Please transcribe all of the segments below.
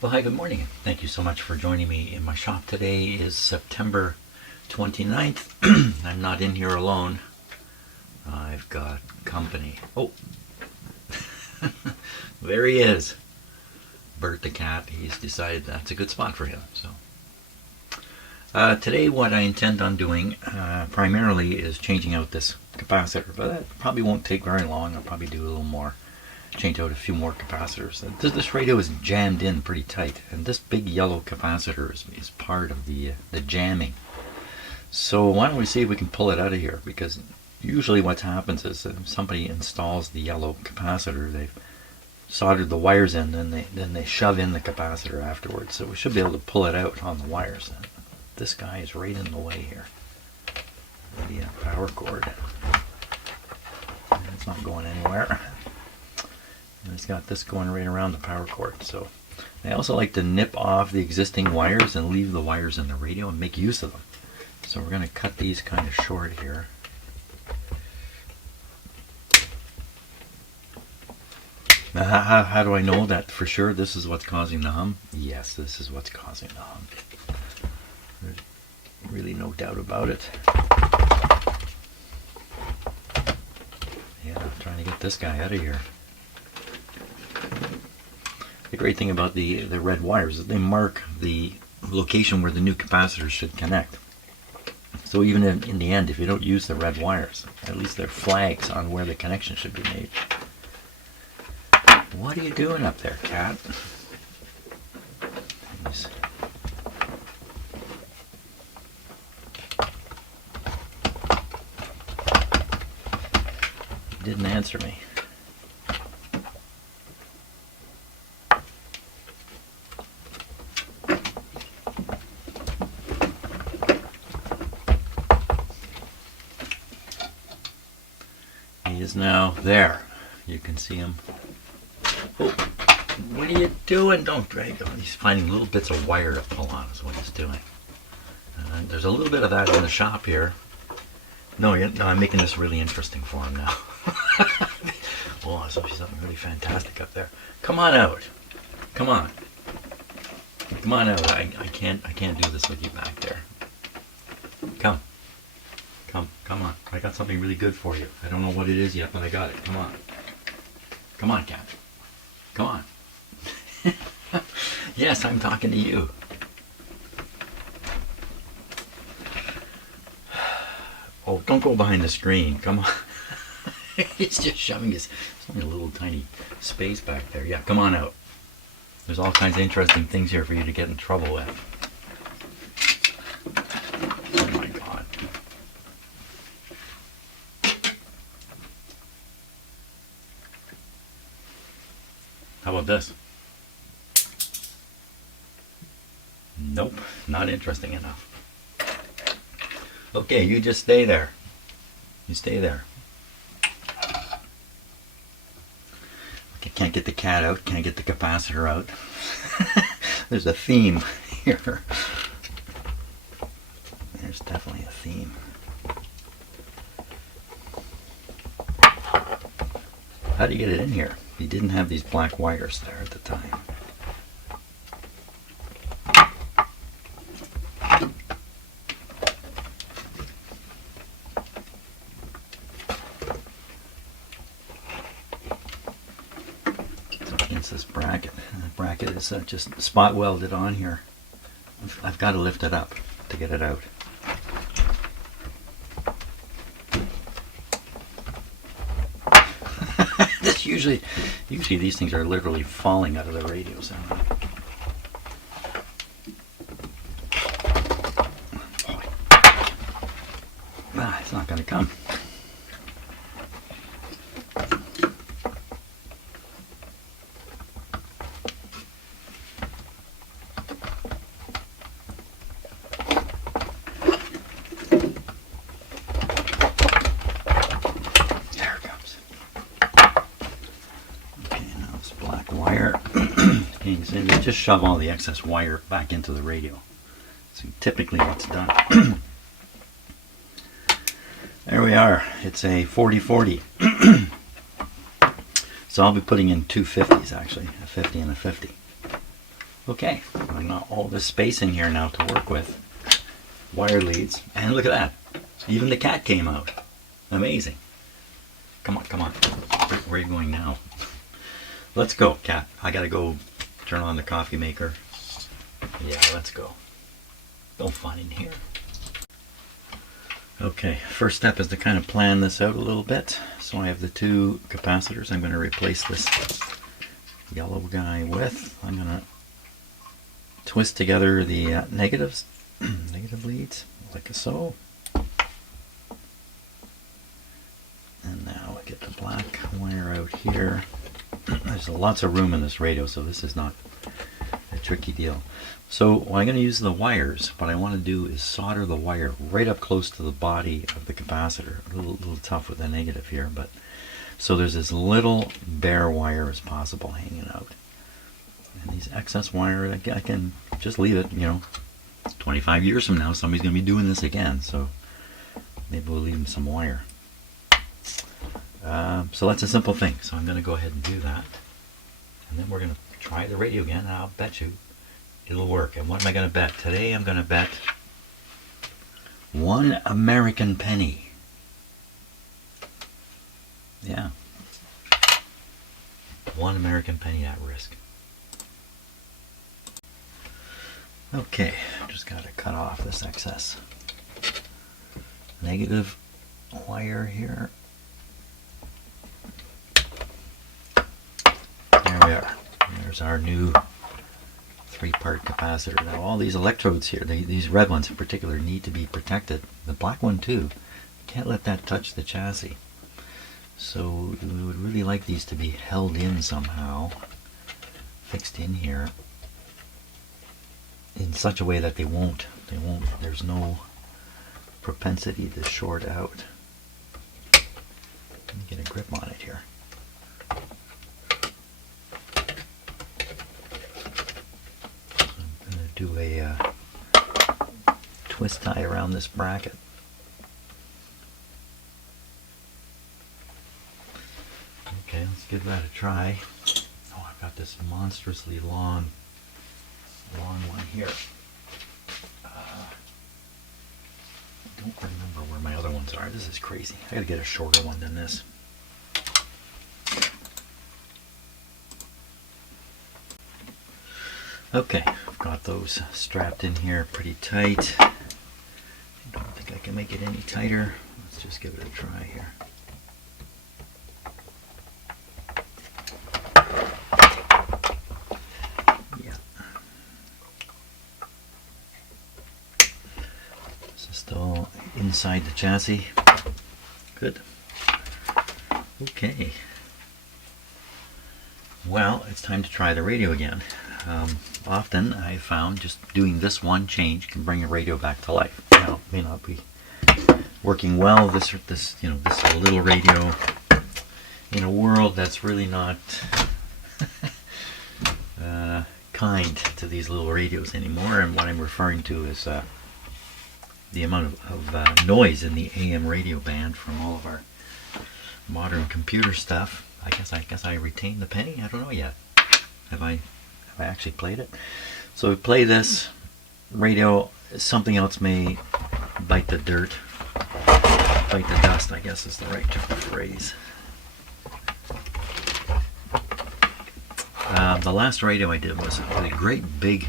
Well, hi, good morning. Thank you so much for joining me in my shop. Today is September 29th. I'm not in here alone. I've got company. Oh, there he is. Bert the cat. He's decided that's a good spot for him. So today what I intend on doing primarily is changing out this capacitor, but that probably won't take very long. I'll probably do a little more, change out a few more capacitors. This radio is jammed in pretty tight, and this big yellow capacitor is part of the jamming. So why don't we see if we can pull it out of here, because usually what happens is if somebody installs the yellow capacitor, they've soldered the wires in, and then they shove in the capacitor afterwards. So we should be able to pull it out on the wires. This guy is right in the way here. The power cord. And it's not going anywhere. And it's got this going right around the power cord. So I also like to nip off the existing wires and leave the wires in the radio and make use of them. So we're going to cut these kind of short here. Now, how do I know that for sure this is what's causing the hum? Yes, this is what's causing the hum. There's really no doubt about it. Yeah, I'm trying to get this guy out of here. The great thing about the red wires is they mark the location where the new capacitors should connect. So even in the end, if you don't use the red wires, at least they're flags on where the connection should be made. What are you doing up there, cat? Jeez. He didn't answer me. He is now there. You can see him. Oh, what are you doing? Don't drag on. He's finding little bits of wire to pull on is what he's doing. There's a little bit of that in the shop here. No, I'm making this really interesting for him now. Oh, there's something really fantastic up there. Come on out. Come on. Come on out. I can't do this with you back there. Come. Come on. I got something really good for you. I don't know what it is yet, but I got it. Come on. Come on, cat. Come on. Yes, I'm talking to you. Oh, don't go behind the screen. Come on. He's just shoving his... There's only a little tiny space back there. Yeah, come on out. There's all kinds of interesting things here for you to get in trouble with. Oh my God. How about this? Nope, not interesting enough. Okay, you just stay there. You stay there. Okay, can't get the cat out, can't get the capacitor out. There's a theme here. There's definitely a theme. How do you get it in here? You didn't have these black wires there at the time. Against this bracket. And the bracket is just spot welded on here. I've got to lift it up to get it out. This usually these things are literally falling out of the radio sound. It's not going to come. And you just shove all the excess wire back into the radio. So typically what's done. There we are. It's a 40-40. So I'll be putting in two 50s actually, a 50 and a 50. Okay, I got all this space in here now to work with. Wire leads, and look at that. Even the cat came out. Amazing. Come on, come on. Where are you going now? Let's go, cat. I gotta go turn on the coffee maker. Yeah, let's go. No fun in here. Okay, first step is to kind of plan this out a little bit. So I have the two capacitors I'm going to replace this yellow guy with. I'm going to twist together the negatives, negative leads, like so. And now I get the black wire out here. There's lots of room in this radio, so this is not a tricky deal. So I'm going to use the wires. What I want to do is solder the wire right up close to the body of the capacitor. A little tough with the negative here, but so there's as little bare wire as possible hanging out. And these excess wire, I can just leave it, 25 years from now somebody's going to be doing this again, so maybe we'll leave them some wire. So that's a simple thing. So I'm going to go ahead and do that. And then we're going to try the radio again, and I'll bet you it'll work. And what am I going to bet? Today I'm going to bet 1 American penny. Yeah. 1 American penny at risk. Okay, just got to cut off this excess negative wire here. There we are. There's our new 3-part capacitor. Now all these electrodes here, these red ones in particular, need to be protected. The black one too. Can't let that touch the chassis. So we would really like these to be held in somehow, fixed in here, in such a way that they won't, there's no propensity to short out. Let me get a grip on it here. Do a twist tie around this bracket. Okay, let's give that a try. Oh, I've got this monstrously long one here. I don't remember where my other ones are. This is crazy. I gotta get a shorter one than this. Okay, I've got those strapped in here pretty tight. I don't think I can make it any tighter. Let's just give it a try here. Yeah. This is still inside the chassis. Good. Okay. Well, it's time to try the radio again. Often I've found just doing this one change can bring a radio back to life. Now, it may not be working well, this little radio in a world that's really not kind to these little radios anymore. And what I'm referring to is the amount of noise in the AM radio band from all of our modern computer stuff. I guess I retained the penny. I don't know yet. Have I actually played it? So we play this radio. Something else may bite the dirt, bite the dust, I guess is the right phrase. The last radio I did was a great big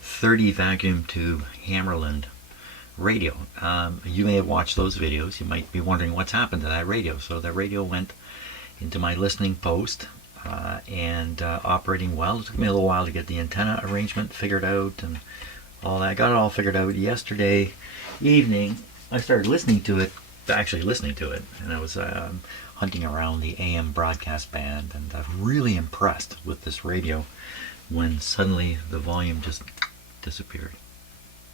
30 vacuum tube Hammerland radio. You may have watched those videos. You might be wondering what's happened to that radio. So that radio went into my listening post and operating well. It took me a little while to get the antenna arrangement figured out and all that. I got it all figured out yesterday evening. I started listening to it, and I was hunting around the AM broadcast band, and I'm really impressed with this radio when suddenly the volume just disappeared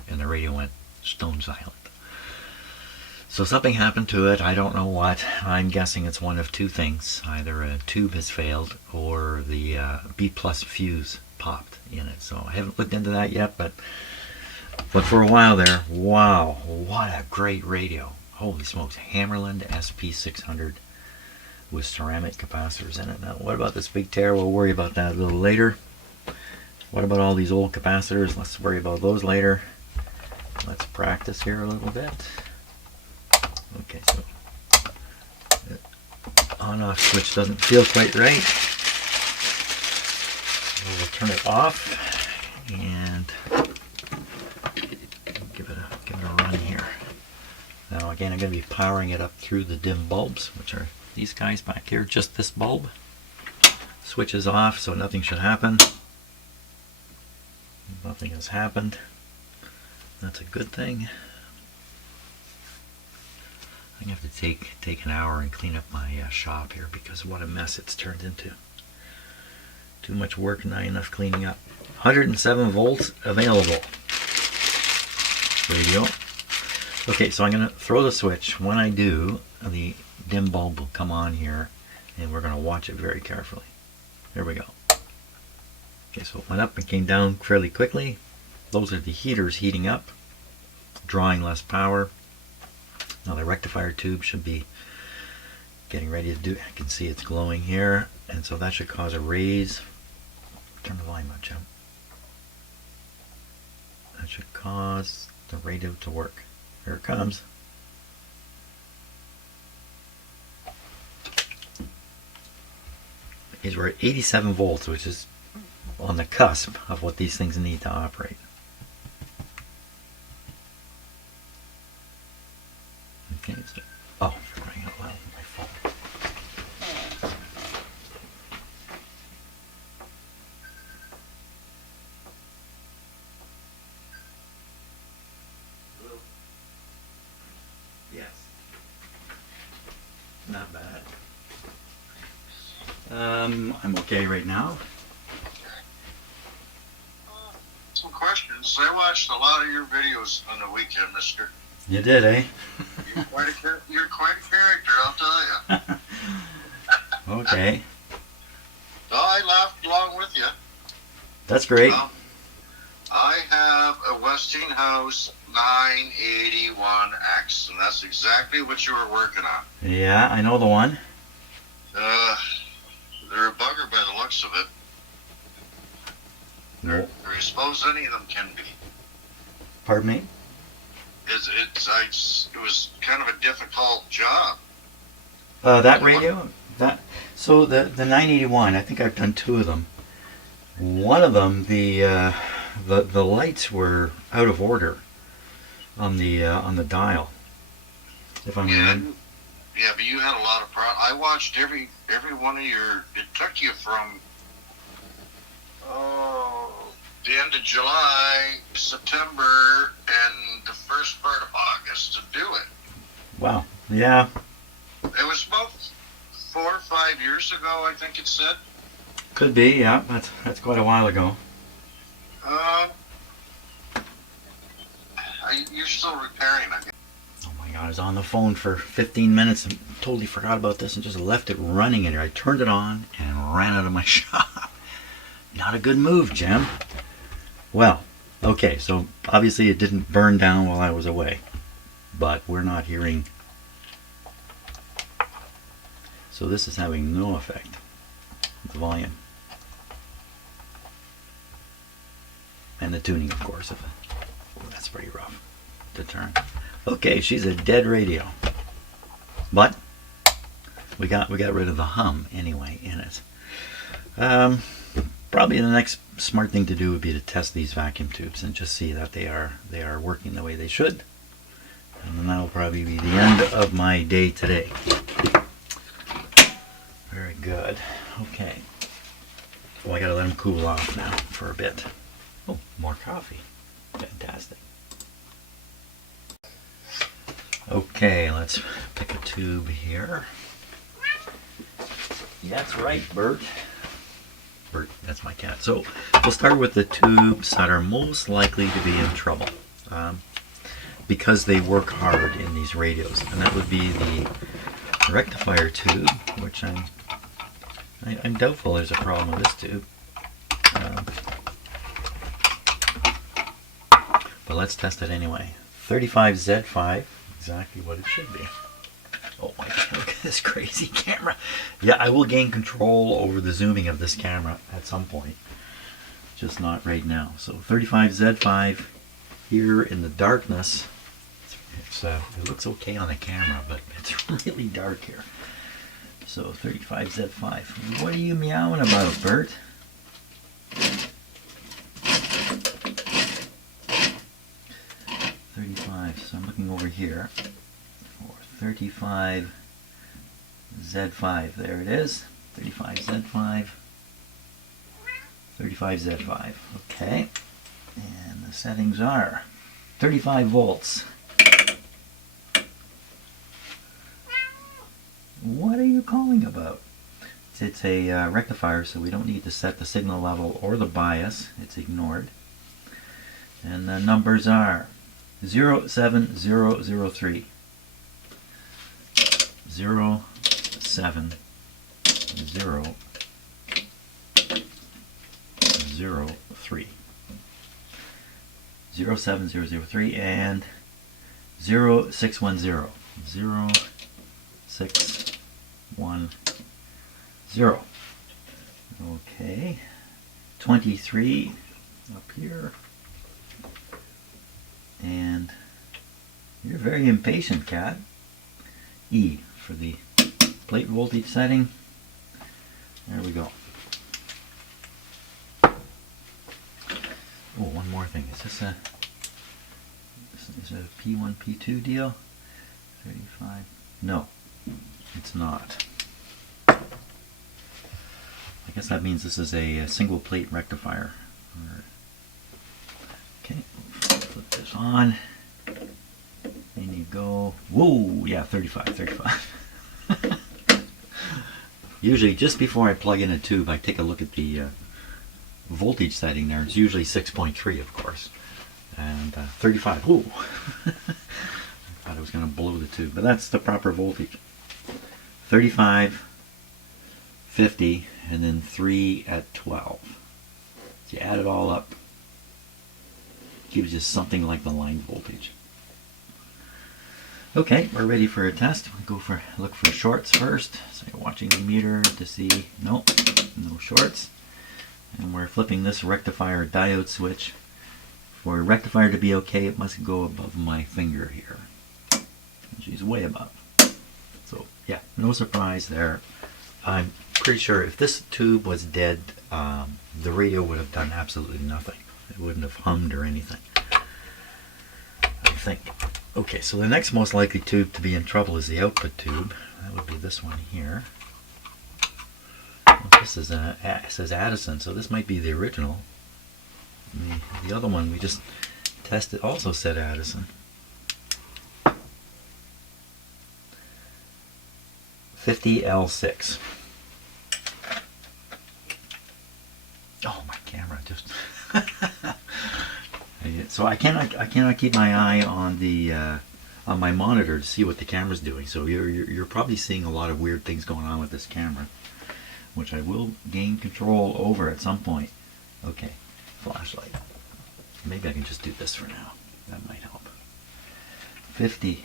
and the radio went stone silent. So something happened to it. I don't know what. I'm guessing it's one of two things. Either a tube has failed or the B+ fuse popped in it. So I haven't looked into that yet, but for a while there, wow, what a great radio. Holy smokes, Hammerland SP600 with ceramic capacitors in it. Now, what about this big tear? We'll worry about that a little later. What about all these old capacitors? Let's worry about those later. Let's practice here a little bit. Okay, so the on-off switch doesn't feel quite right. So we'll turn it off and give it a run here. Now again, I'm going to be powering it up through the dim bulbs, which are these guys back here. Just this bulb. Switch is off, so nothing should happen. Nothing has happened. That's a good thing. I'm going to have to take an hour and clean up my shop here, because what a mess it's turned into. Too much work, not enough cleaning up. 107 volts available. Radio. Okay, so I'm going to throw the switch. When I do, the dim bulb will come on here, and we're going to watch it very carefully. Here we go. Okay, so it went up and came down fairly quickly. Those are the heaters heating up, drawing less power. Now the rectifier tube should be getting ready to do. I can see it's glowing here, and so that should cause a raise. Turn the volume up, Jim. That should cause the radio to work. Here it comes. We're at 87 volts, which is on the cusp of what these things need to operate. Okay, so, oh, for crying out loud, my phone. Hello? Yes. Not bad. I'm okay right now. Some questions. I watched a lot of your videos on the weekend, mister. You did, eh? You're quite a character, I'll tell you. Okay. Well, I laughed along with you. That's great. I have a Westinghouse 981X, and that's exactly what you were working on. Yeah, I know the one. They're a bugger by the looks of it. No. Or I suppose any of them can be. Pardon me? It was kind of a difficult job. That radio? So the 981, I think I've done two of them. One of them, the lights were out of order on the dial. If I'm remembering. Yeah, but you had a lot of problems. I watched every one of your. It took you from the end of July, September, and the first part of August to do it. Wow. Yeah. It was about 4 or 5 years ago, I think it said. Could be. Yeah. That's quite a while ago. You're still repairing, I guess. Oh my God! I was on the phone for 15 minutes and totally forgot about this and just left it running in here. I turned it on and ran out of my shop. Not a good move, Jim. Well, okay, so obviously it didn't burn down while I was away, but we're not hearing. So this is having no effect. The volume. And the tuning, of course. That's pretty rough to turn. Okay, she's a dead radio. But we got rid of the hum anyway in it. Probably the next smart thing to do would be to test these vacuum tubes and just see that they are working the way they should. And then that'll probably be the end of my day today. Very good. Okay. Well, I gotta let them cool off now for a bit. Oh, more coffee. Fantastic. Okay, let's pick a tube here. That's right, Bert. Bert, that's my cat. So we'll start with the tubes that are most likely to be in trouble because they work hard in these radios, and that would be the rectifier tube, which I'm doubtful there's a problem with this tube. But let's test it anyway. 35Z5, exactly what it should be. Oh my God, look at this crazy camera. Yeah, I will gain control over the zooming of this camera at some point. just not right now. So 35Z5 here in the darkness. It looks okay on the camera, but it's really dark here. So 35Z5. What are you meowing about, Bert? 35. So I'm looking over here for 35Z5. There it is. 35Z5. 35Z5. Okay. And the settings are 35 volts. What are you calling about? It's a rectifier, so we don't need to set the signal level or the bias. It's ignored. And the numbers are 07003. 07003. 07003 and 0610. 0610. Okay. 23 up here. And you're very impatient, cat. E for the plate voltage setting. There we go. Oh, one more thing. Is this a P1, P2 deal? 35. No, it's not. I guess that means this is a single plate rectifier. Okay, flip this on. There you go. Whoa, yeah, 35. Usually, just before I plug in a tube, I take a look at the voltage setting there. It's usually 6.3, of course. And 35. Whoa! I thought I was going to blow the tube, but that's the proper voltage. 35, 50, and then 3 at 12. So you add it all up, gives you something like the line voltage. Okay, we're ready for a test. We'll look for shorts first. So you're watching the meter to see, nope, no shorts. And we're flipping this rectifier diode switch. For a rectifier to be okay, it must go above my finger here. And she's way above. So yeah, no surprise there. I'm pretty sure if this tube was dead, the radio would have done absolutely nothing. It wouldn't have hummed or anything, I think. Okay, so the next most likely tube to be in trouble is the output tube. That would be this one here. Well, this is it says Addison, so this might be the original. The other one we just tested also said Addison. 50L6. Oh, my camera just. So I cannot keep my eye on the on my monitor to see what the camera's doing. So you're probably seeing a lot of weird things going on with this camera, which I will gain control over at some point. Okay, flashlight. Maybe I can just do this for now. That might help. 50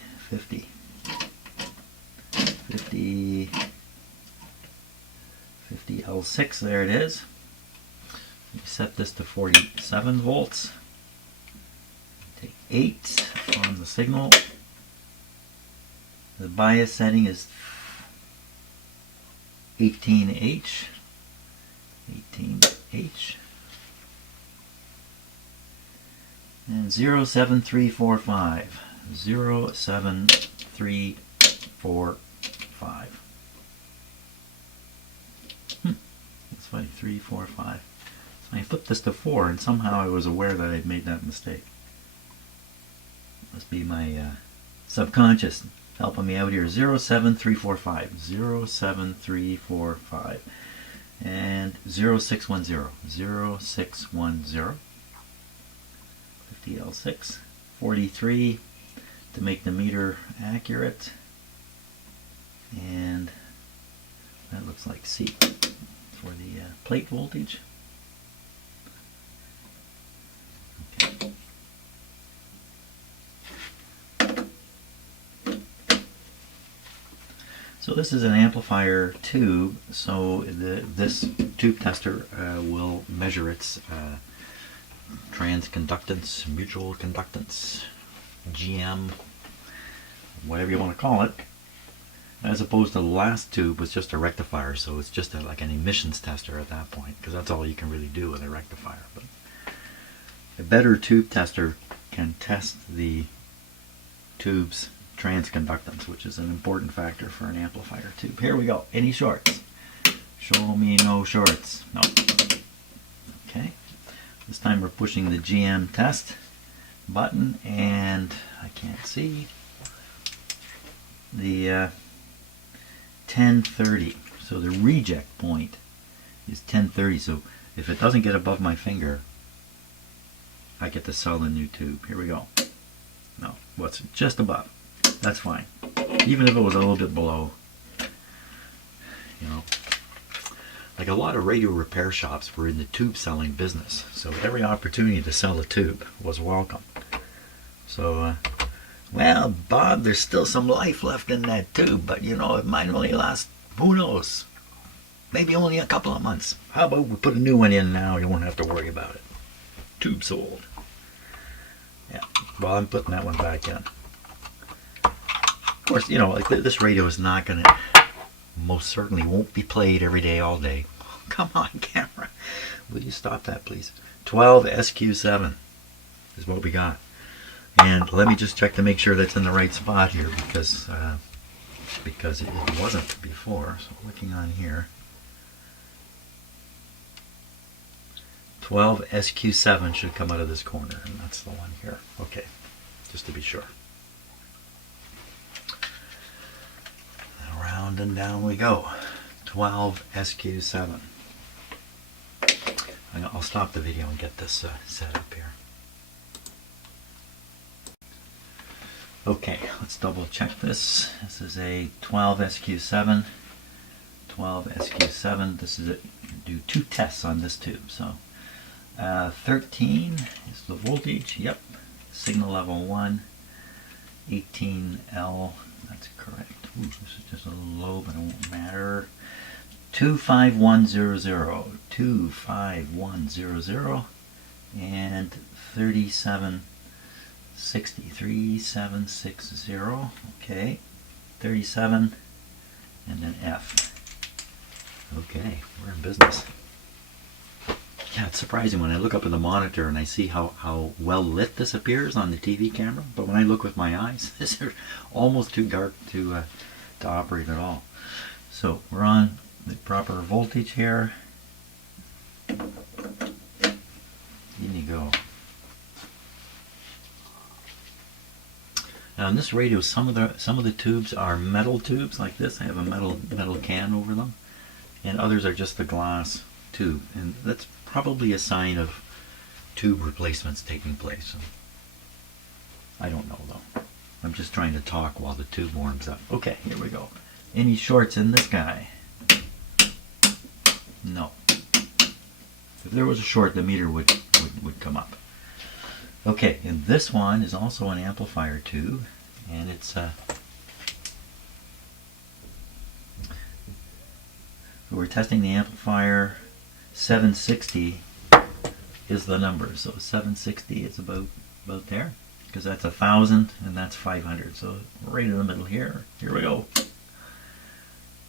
L6, there it is. You set this to 47 volts. Take 8 on the signal. The bias setting is 18H. 18H. And 07345. 07345. That's funny, 3, 4, 5. So I flipped this to 4 and somehow I was aware that I'd made that mistake. Must be my subconscious helping me out here. 07345. 07345. And 0610. 0610. 50L6. 43 to make the meter accurate. And that looks like C for the plate voltage. Okay. So this is an amplifier tube, so this tube tester will measure its transconductance, mutual conductance, GM, whatever you want to call it, as opposed to the last tube was just a rectifier, so it's just like an emissions tester at that point, because that's all you can really do with a rectifier. But a better tube tester can test the tube's transconductance, which is an important factor for an amplifier tube. Here we go. Any shorts? Show me no shorts. No. Okay. This time we're pushing the GM test button, and I can't see the 1030. So the reject point is 1030. So if it doesn't get above my finger, I get to sell the new tube. Here we go. No, what's just above? That's fine. Even if it was a little bit below, you know. Like a lot of radio repair shops were in the tube selling business, so every opportunity to sell a tube was welcome. So, well, Bob, there's still some life left in that tube, but you know, it might only last, who knows, maybe only a couple of months. How about we put a new one in now, you won't have to worry about it. Tube sold. Yeah, well, I'm putting that one back in. Of course, you know, like this radio is not going to, most certainly won't be played every day, all day. Come on, camera. Will you stop that, please? 12 SQ7 is what we got. And let me just check to make sure that's in the right spot here, because it wasn't before. So looking on here. 12 SQ7 should come out of this corner, and that's the one here. Okay, just to be sure. Around and down we go. 12 SQ7. I'll stop the video and get this set up here. Okay, let's double check this. This is a 12 SQ7. 12 SQ7. This is it. Do two tests on this tube. So 13 is the voltage. Yep. Signal level 1. 18L. That's correct. Ooh, this is just a little low, but it won't matter. 25100. 25100. And 3760. 3760. Okay. 37. And then F. Okay, we're in business. Yeah, it's surprising when I look up at the monitor and I see how well lit this appears on the TV camera, but when I look with my eyes, this is almost too dark to operate at all. So we're on the proper voltage here. In you go. Now in this radio, some of the tubes are metal tubes like this. I have a metal can over them, and others are just the glass tube, and that's probably a sign of tube replacements taking place. I don't know though. I'm just trying to talk while the tube warms up. Okay, here we go. Any shorts in this guy? No. If there was a short, the meter would come up. Okay, and this one is also an amplifier tube, and it's we're testing the amplifier. 760 is the number, so 760 is about there, because that's 1,000 and that's 500, so right in the middle here. Here we go.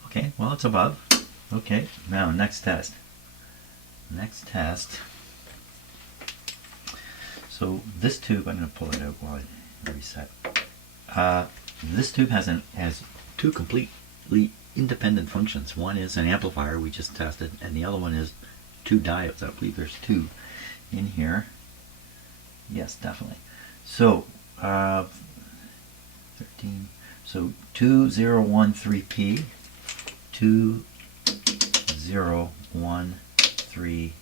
Okay, well, it's above. Okay, now next test. Next test. So this tube, I'm going to pull it out while I reset. This tube has two completely independent functions. One is an amplifier we just tested, and the other one is two diodes. I believe there's two in here. Yes, definitely. So 13. So 2013P. 2013P.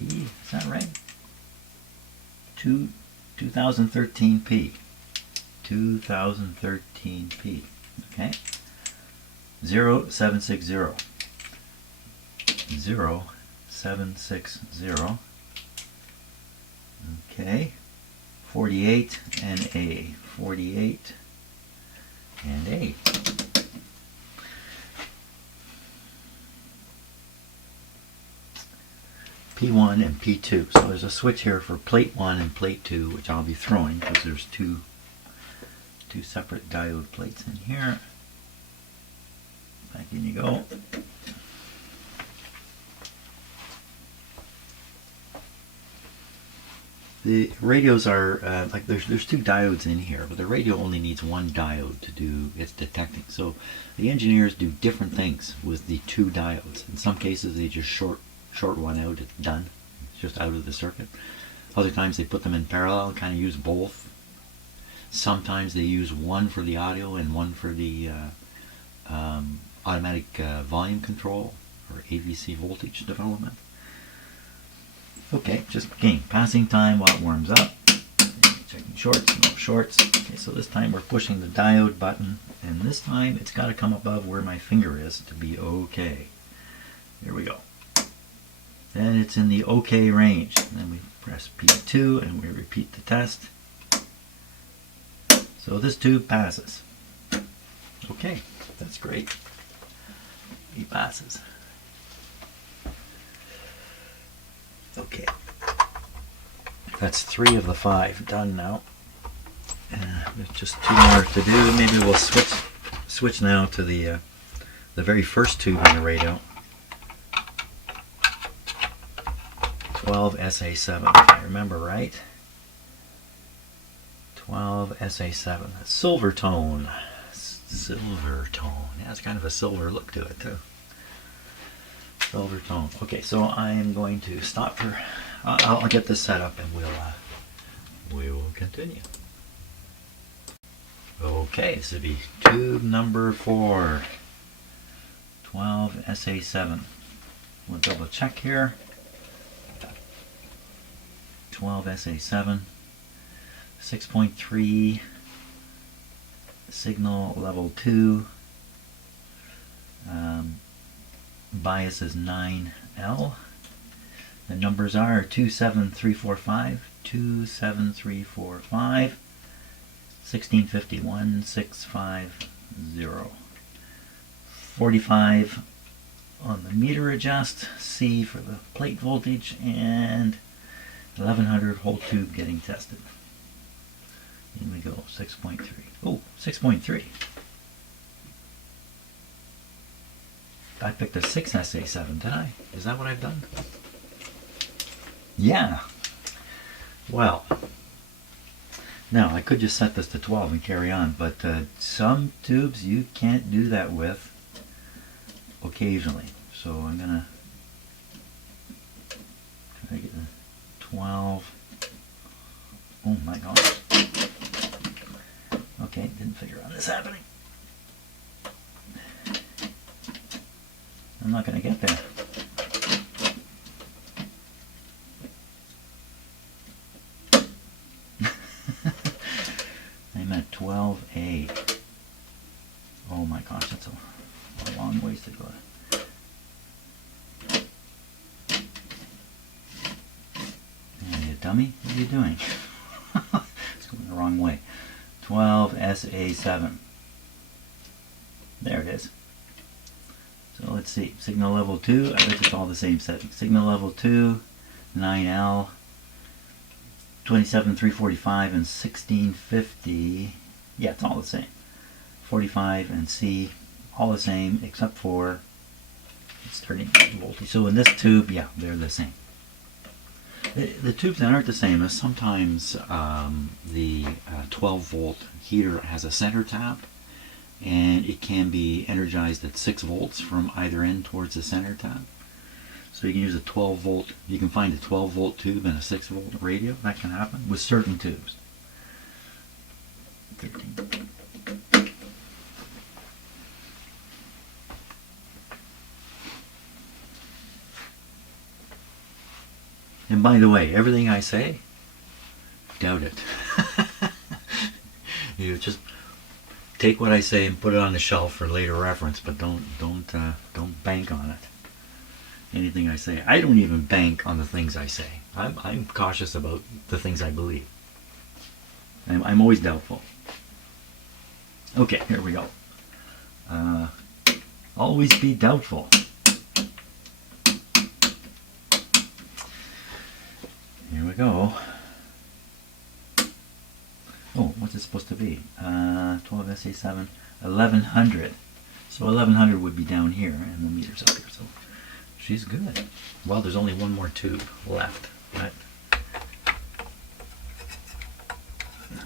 Is that right? 2013P. 2013P. Okay. 0760. 0760. Okay. 48 and A. 48 and A. P1 and P2. So there's a switch here for plate 1 and plate 2, which I'll be throwing because there's two separate diode plates in here. Back in you go. The radios are like there's two diodes in here, but the radio only needs one diode to do its detecting. So the engineers do different things with the two diodes. In some cases, they just short one out. It's done. It's just out of the circuit. Other times they put them in parallel, kind of use both. Sometimes they use one for the audio and one for the automatic volume control or AVC voltage development. Okay, just again, passing time while it warms up. Checking shorts, no shorts. Okay, so this time we're pushing the diode button, and this time it's got to come above where my finger is to be okay. Here we go. Then it's in the okay range. And then we press P2 and we repeat the test. So this tube passes. Okay, that's great. He passes. Okay, that's 3 of the 5 done now. There's just 2 more to do. Maybe we'll switch now to the very first tube in the radio. 12SA7, if I remember right. 12SA7. Silver tone. Silver tone. Yeah, it's kind of a silver look to it too. Silver tone. Okay, so I'm going to stop for. I'll get this set up and we will continue. Okay, this will be tube number 4. 12SA7. We'll double check here. 12SA7. 6.3 signal level 2. Bias is 9L. The numbers are 27345, 27345, 1651, 650. 45 on the meter adjust, C for the plate voltage, and 1100 whole tube getting tested. Here we go, 6.3. Oh, 6.3. I picked a 6SA7, did I? Is that what I've done? Yeah. Well, now I could just set this to 12 and carry on, but some tubes you can't do that with occasionally. So I'm going to try to get the 12. Oh my gosh. Okay, didn't figure out this happening. I'm not going to get there. I'm at 12A. Oh my gosh, that's a long ways to go. Hey, you dummy, what are you doing? It's going the wrong way. 12SA7. There it is. So let's see, signal level 2, I bet it's all the same setting. Signal level 2, 9L, 27345 and 1650, yeah, it's all the same. 45 and C, all the same except for it's 30 voltage. So in this tube, yeah, they're the same. The tubes that aren't the same is sometimes the 12 volt heater has a center tap, and it can be energized at 6 volts from either end towards the center tap. So you can use a 12 volt, you can find a 12 volt tube and a 6 volt radio. That can happen with certain tubes. 13. And by the way, everything I say, doubt it. You just take what I say and put it on the shelf for later reference, but don't bank on it. Anything I say, I don't even bank on the things I say. I'm cautious about the things I believe. I'm always doubtful. Okay, here we go. Always be doubtful. Here we go. Oh, what's it supposed to be? 12 SA7, 1100. So 1100 would be down here, and the meter's up here. So she's good. Well, there's only one more tube left. But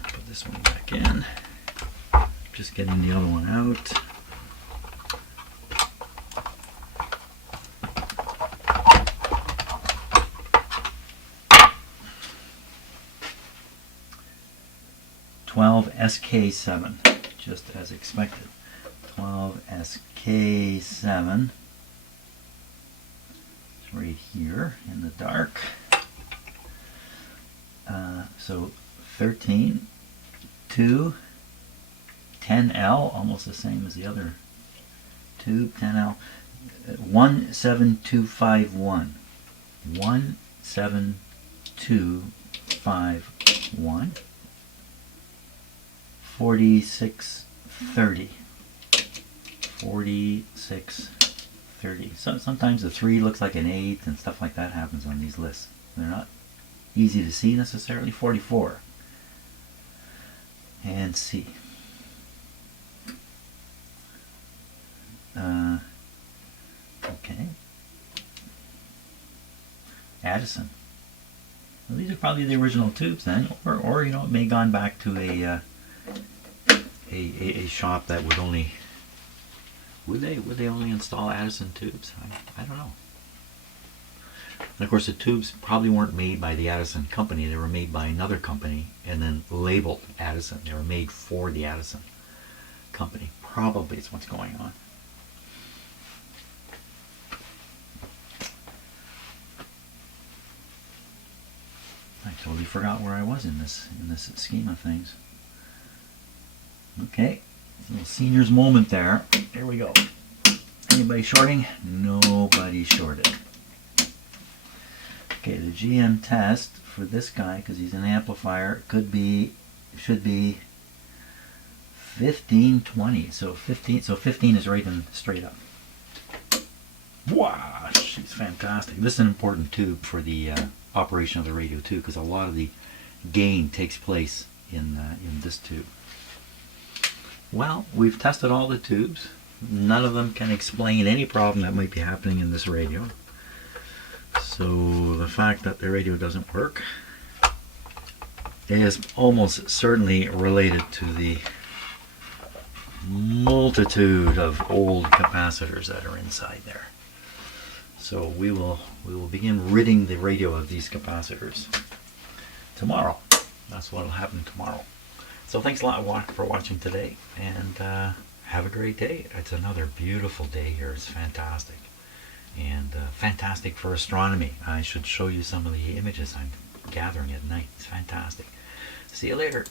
put this one back in. Just getting the other one out. SK7, just as expected. 12 SK7. It's right here in the dark. So 13, 2, 10L, almost the same as the other tube, 10L, 17251. 17251. 4630. 4630. So sometimes the 3 looks like an 8 and stuff like that happens on these lists. They're not easy to see necessarily. 44. And C. Okay. Addison. Well, these are probably the original tubes then, or you know, it may have gone back to a shop that would only would they only install Addison tubes? I don't know. And of course, the tubes probably weren't made by the Addison company. They were made by another company and then labeled Addison. They were made for the Addison company. Probably is what's going on. I totally forgot where I was in this scheme of things. Okay, a little senior's moment there. Here we go. Anybody shorting? Nobody shorted. Okay, the GM test for this guy, because he's an amplifier, should be 1520. So 15 is right and straight up. Wow, she's fantastic. This is an important tube for the operation of the radio too, because a lot of the gain takes place in this tube. Well, we've tested all the tubes. None of them can explain any problem that might be happening in this radio. So the fact that the radio doesn't work is almost certainly related to the multitude of old capacitors that are inside there. So we will begin ridding the radio of these capacitors tomorrow. That's what will happen tomorrow. So thanks a lot for watching today, and have a great day. It's another beautiful day here. It's fantastic, and fantastic for astronomy. I should show you some of the images I'm gathering at night. It's fantastic. See you later.